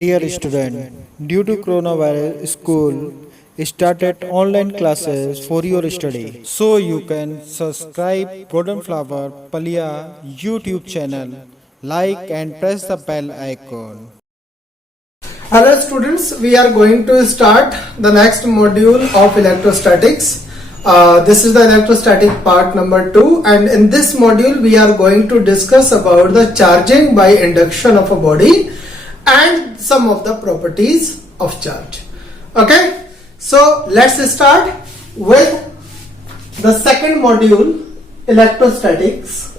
Dear student, due to coronavirus, school started online classes for your study. So you can subscribe Golden Flower Palia YouTube channel, like and press the bell icon. Hello students, we are going to start the next module of electrostatics. This is the electrostatic part number 2, and in this module we are going to discuss about the charging by induction of a body and some of the properties of charge. Okay, so let's start with the second module, electrostatics.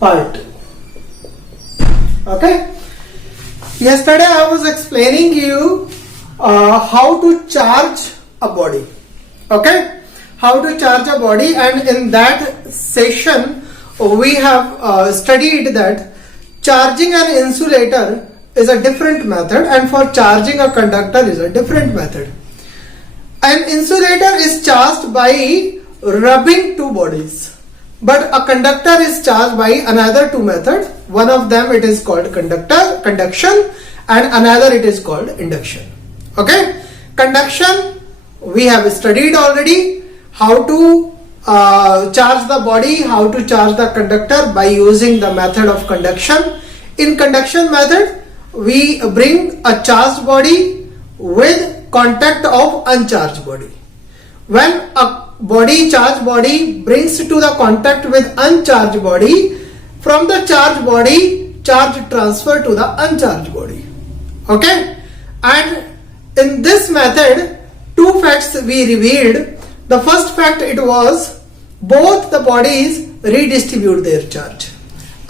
Part. Okay, yesterday I was explaining you how to charge a body. Okay, how to charge a body, and in that session we have studied that charging an insulator is a different method, and for charging a conductor is a different method. An insulator is charged by rubbing two bodies, but a conductor is charged by another two methods. One of them it is called conduction, and another it is called induction. Okay, conduction we have studied already, how to charge the body, how to charge the conductor by using the method of conduction. In conduction method, we bring a charged body with contact of uncharged body. When a charged body brings to the contact with uncharged body, from the charged body, charge transfer to the uncharged body. Okay, and in this method, two facts we revealed. The first fact, it was both the bodies redistribute their charge,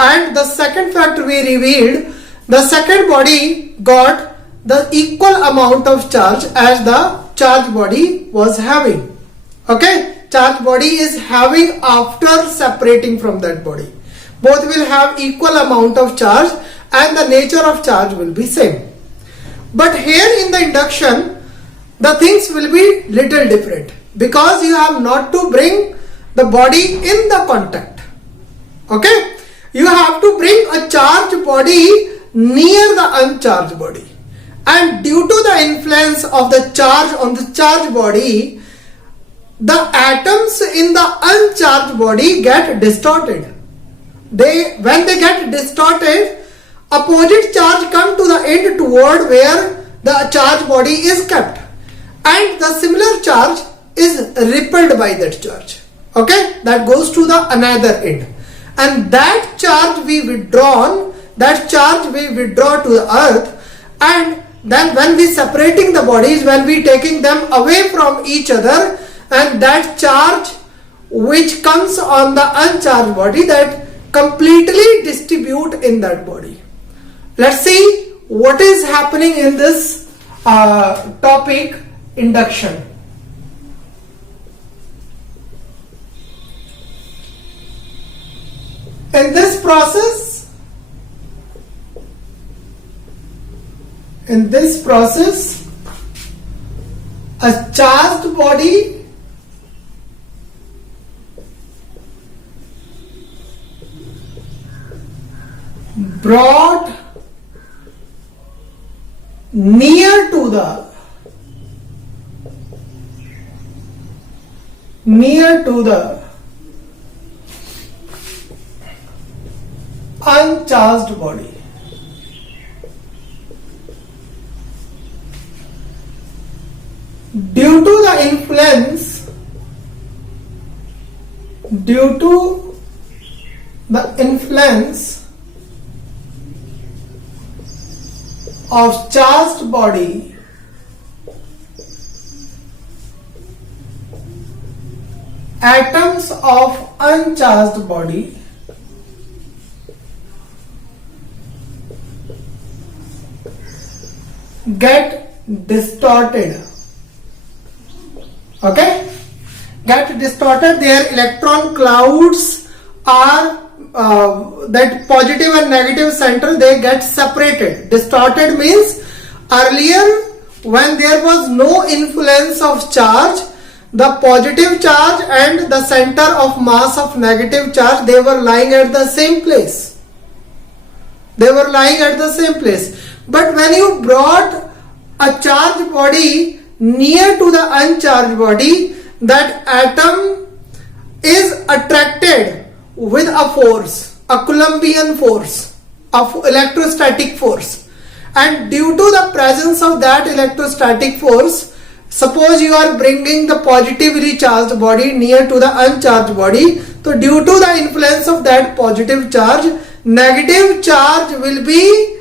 and the second fact we revealed, the second body got the equal amount of charge as the charged body was having. Okay, charged body is having after separating from that body. Both will have equal amount of charge and the nature of charge will be same. But here in the induction, the things will be little different, because you have not to bring the body in the contact. Okay, you have to bring a charged body near the uncharged body, and due to the influence of the charge on the charged body, the atoms in the uncharged body get distorted. When they get distorted, opposite charge come to the end toward where the charged body is kept, and the similar charge is repelled by that charge. Okay, that goes to the another end, and that charge we withdraw to the earth, and then when we separating the bodies, when we taking them away from each other, and that charge which comes on the uncharged body, that completely distribute in that body. Let's see what is happening in this topic, induction. In this process, a charged body brought near to the uncharged body. Due to the influence of charged body, atoms of uncharged body get distorted. Okay, get distorted. Their electron clouds are that positive and negative center, they get separated. Distorted means earlier when there was no influence of charge, the positive charge and the center of mass of negative charge, they were lying at the same place. They were lying at the same place. But when you brought a charged body near to the uncharged body, that atom is attracted with a force, a Coulombian force, of electrostatic force. And due to the presence of that electrostatic force, suppose you are bringing the positively charged body near to the uncharged body, so due to the influence of that positive charge, negative charge will be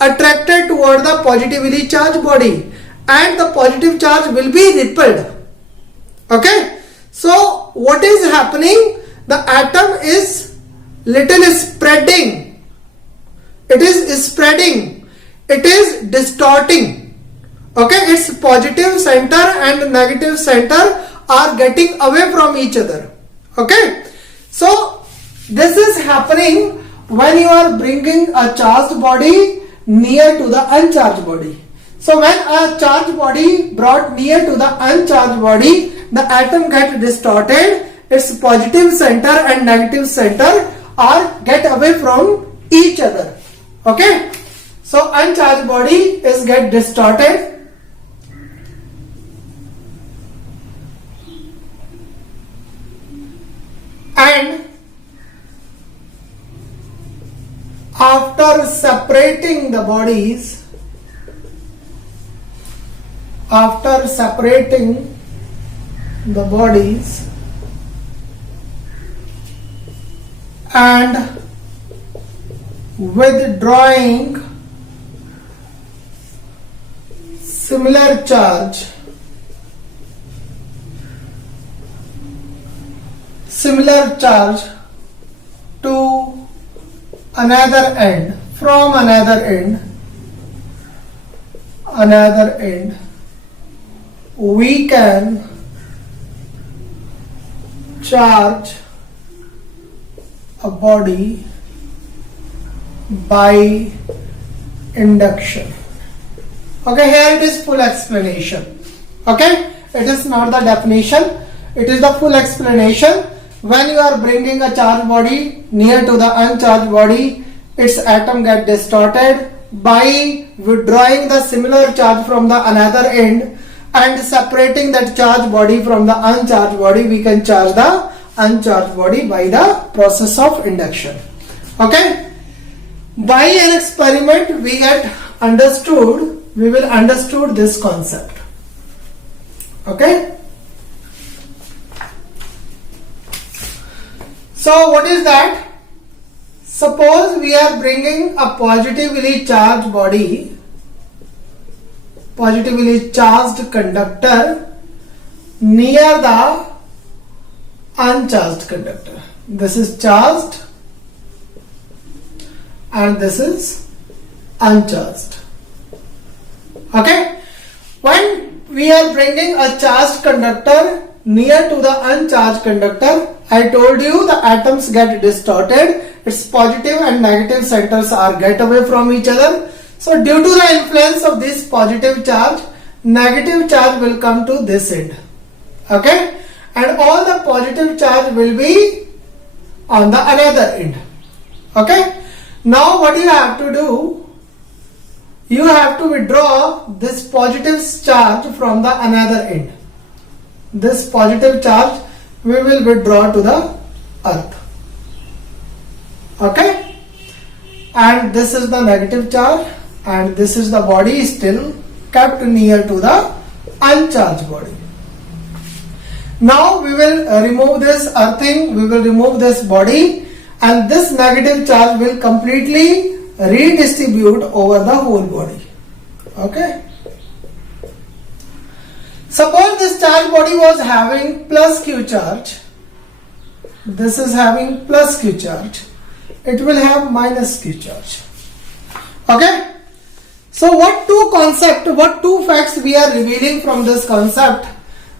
attracted toward the positively charged body and the positive charge will be repelled. Okay, so what is happening? The atom is little spreading. It is spreading. It is distorting. Okay, its positive center and negative center are getting away from each other. Okay, so this is happening when you are bringing a charged body near to the uncharged body. So when a charged body brought near to the uncharged body, the atom gets distorted, its positive center and negative center are get away from each other. Okay, so uncharged body is get distorted. And after separating the bodies, and withdrawing similar charge to another end, from another end, we can charge a body by induction. Okay, here it is full explanation. Okay, it is not the definition, it is the full explanation. When you are bringing a charged body near to the uncharged body, its atom get distorted. By withdrawing the similar charge from the another end and separating that charged body from the uncharged body, we can charge the uncharged body by the process of induction. Okay, by an experiment we will understood this concept. Okay, so what is that? Suppose we are bringing a positively charged body, positively charged conductor near the uncharged conductor. This is charged and this is uncharged. Okay, when we are bringing a charged conductor near to the uncharged conductor, I told you the atoms get distorted, its positive and negative centers are get away from each other. So due to the influence of this positive charge, negative charge will come to this end. Okay, and all the positive charge will be on the another end. Okay, now what you have to do, you have to withdraw this positive charge from the another end. This positive charge we will withdraw to the earth. Okay, and this is the negative charge and this is the body still kept near to the uncharged body. Now we will remove this earthing, we will remove this body, and this negative charge will completely redistribute over the whole body. Okay, suppose this charged body was having plus Q charge, this is having plus Q charge, it will have minus Q charge. Okay, so what two facts we are revealing from this concept?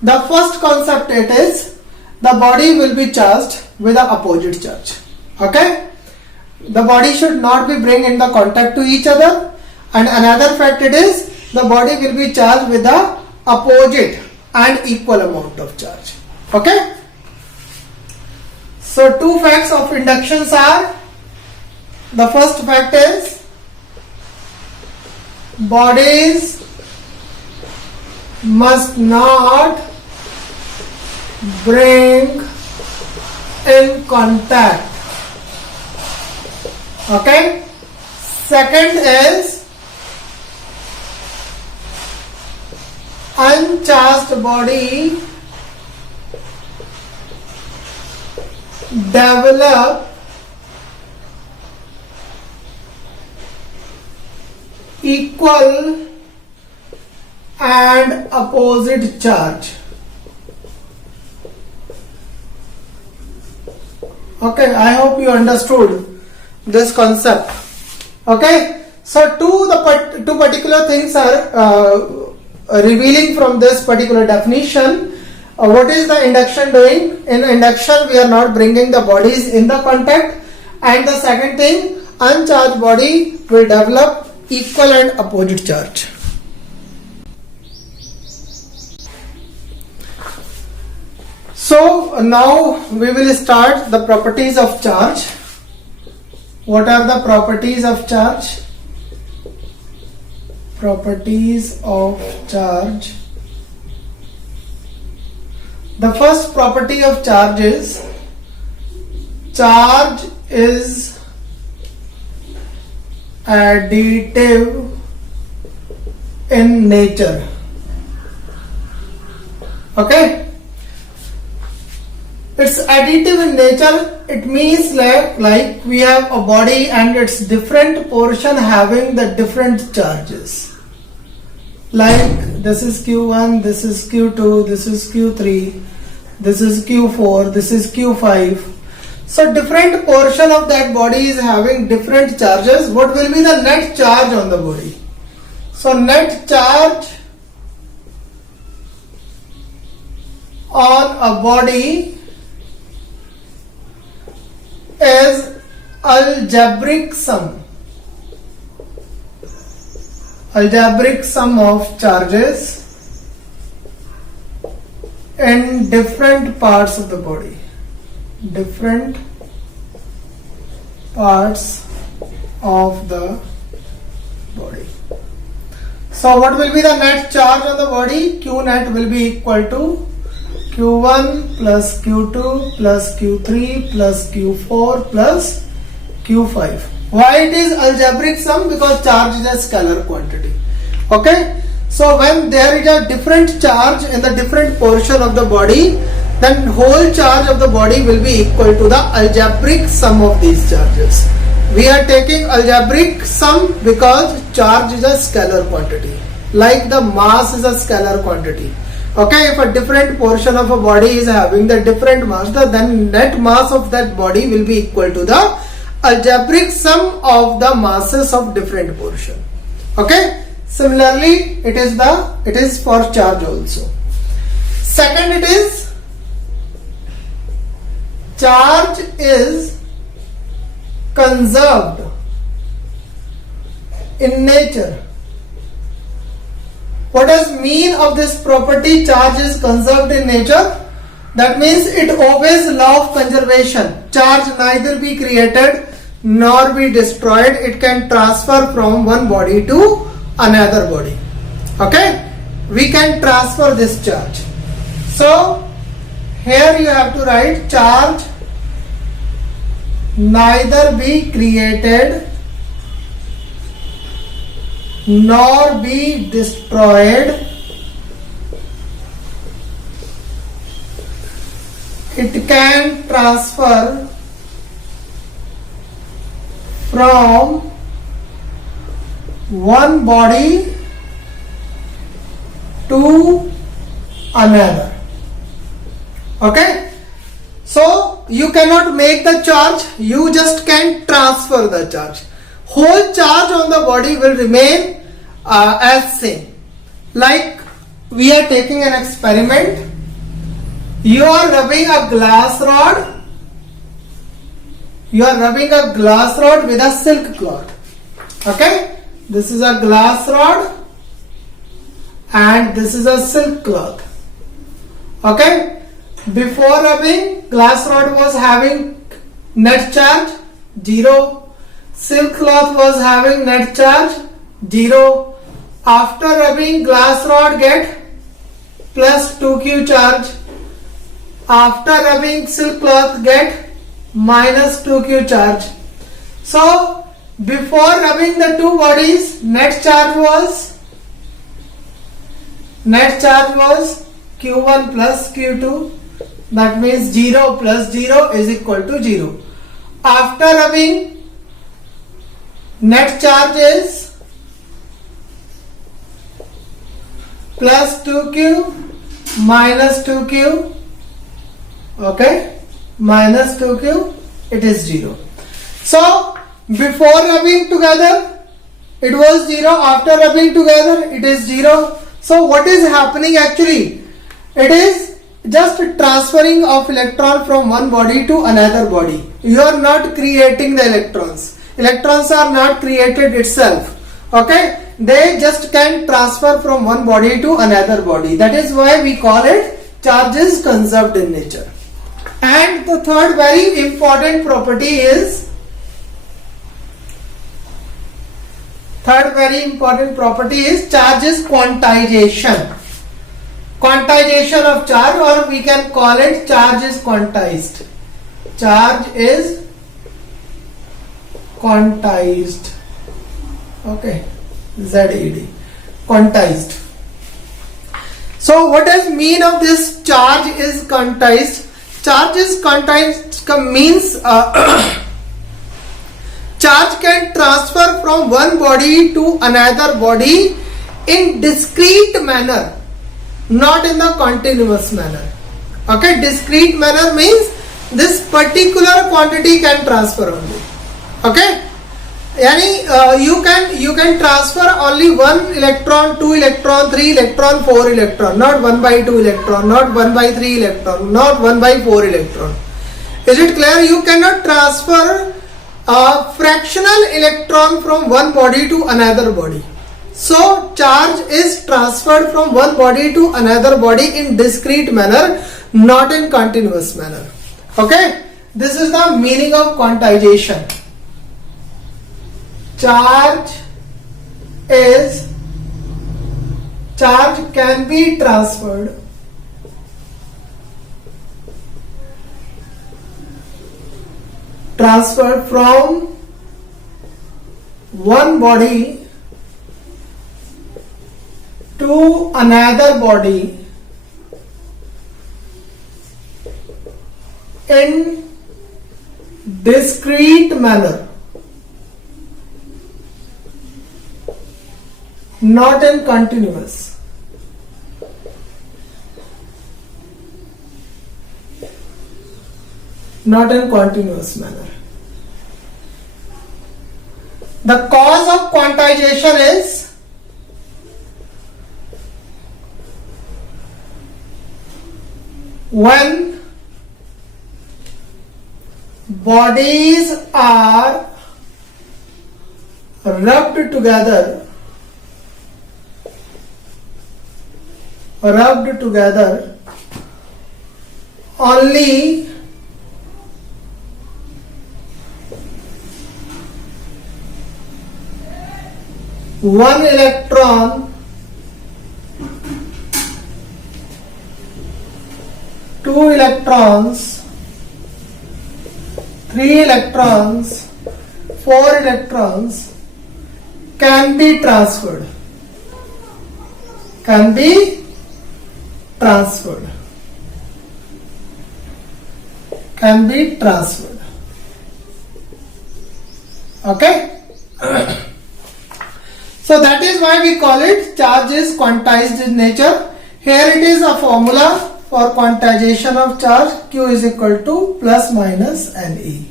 The first concept it is the body will be charged with the opposite charge. Okay, the body should not be bring in the contact to each other, and another fact it is the body will be charged with the opposite and equal amount of charge. Okay. So two facts of inductions are, the first fact is bodies must not bring in contact. Okay. Second is uncharged body develop equal and opposite charge. Okay, I hope you understood this concept. Okay, so two particular things are revealing from this particular definition. What is the induction doing? In induction, we are not bringing the bodies in the contact. And the second thing, uncharged body will develop equal and opposite charge. So now we will start the properties of charge. What are the properties of charge? Properties of charge. The first property of charge is additive in nature. Okay, it's additive in nature. It means like we have a body and its different portion having the different charges. Like this is Q1, this is Q2, this is Q3, this is Q4, this is Q5. So different portion of that body is having different charges. What will be the net charge on the body? So net charge on a body is algebraic sum. Algebraic sum of charges in different parts of the body. Different parts of the body. So what will be the net charge on the body? Q net will be equal to Q1 plus Q2 plus Q3 plus Q4 plus Q5. Why it is algebraic sum? Because charge is a scalar quantity. Okay. So when there is a different charge in the different portion of the body, then whole charge of the body will be equal to the algebraic sum of these charges. We are taking algebraic sum because charge is a scalar quantity. Like the mass is a scalar quantity. Okay, if a different portion of a body is having the different mass, then net mass of that body will be equal to the algebraic sum of the masses of different portion. Okay. Similarly, it is for charge also. Second, it is charge is conserved in nature. What does mean of this property? Charge is conserved in nature. That means it obeys law of conservation. Charge neither be created nor be destroyed. It can transfer from one body to another body. Okay, we can transfer this charge. So here you have to write charge neither be created nor be destroyed. It can transfer from one body to another. Okay, so you cannot make the charge, you just can transfer the charge. Whole charge on the body will remain as same. Like we are taking an experiment. You are rubbing a glass rod. You are rubbing a glass rod with a silk cloth. Okay. This is a glass rod and this is a silk cloth. Okay, before rubbing, glass rod was having net charge 0, silk cloth was having net charge 0. After rubbing, glass rod get plus 2q charge. After rubbing, silk cloth get minus 2q charge. So before rubbing the two bodies, net charge was q1 plus q2, that means 0 plus 0 is equal to 0. After rubbing, net charge is plus 2q minus 2q, okay, minus 2q, it is 0. So before rubbing together it was 0, after rubbing together it is 0. So what is happening actually? It is just transferring of electron from one body to another body. You are not creating the electrons. Electrons are not created itself. Okay, they just can transfer from one body to another body. That is why we call it charge is conserved in nature. And the third very important property is charge is quantization. Quantization of charge, or we can call it charge is quantized. Charge is quantized. Okay, ZED, quantized. So what does mean of this charge is quantized? Charge is quantized means charge can transfer from one body to another body in discrete manner, not in the continuous manner. Okay, discrete manner means this particular quantity can transfer only. Okay, yani you can transfer only 1 electron, 2 electron, 3 electron, 4 electron, not 1 by 2 electron, not 1 by 3 electron, not 1 by 4 electron. Is it clear? You cannot transfer a fractional electron from one body to another body. So charge is transferred from one body to another body in discrete manner, not in continuous manner. Okay, this is the meaning of quantization. Charge can be transferred from one body to another body in discrete manner, not in continuous. Not in continuous manner. The cause of quantization is when bodies are rubbed together only one electron, 2 electrons, 3 electrons, 4 electrons can be transferred. Okay. So that is why we call it charge is quantized in nature. Here it is a formula for quantization of charge. Q is equal to plus minus Ne.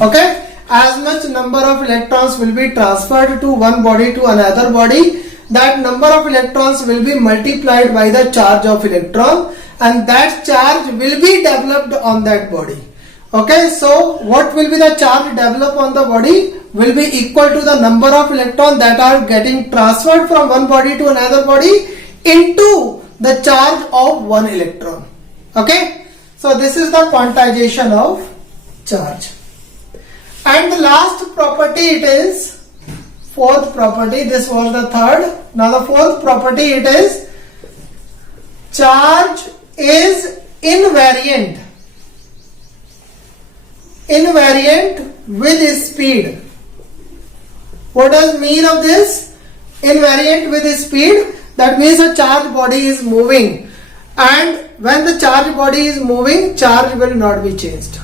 Okay. As much number of electrons will be transferred to one body to another body, that number of electrons will be multiplied by the charge of electron, and that charge will be developed on that body. Okay, so what will be the charge developed on the body will be equal to the number of electrons that are getting transferred from one body to another body into the charge of one electron. Okay, so this is the quantization of charge. And the last property, it is fourth property. This was the third. Now the fourth property, it is charge is invariant with speed. What does mean of this? Invariant with speed. That means a charge body is moving, and when the charge body is moving, charge will not be changed.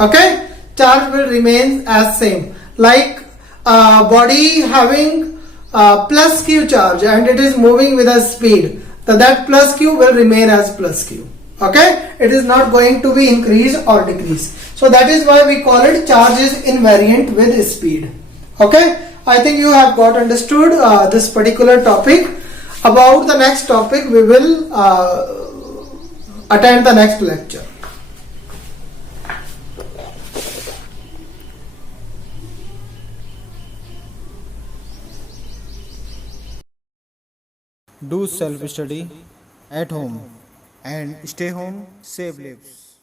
Okay, charge will remain as same. Like a body having plus q charge and it is moving with a speed, so that plus q will remain as plus q. Okay, it is not going to be increase or decrease. So that is why we call it charge is invariant with speed. Okay, I think you have got understood this particular topic. About the next topic, we will attend the next lecture. Do self study at home and stay home, save lives.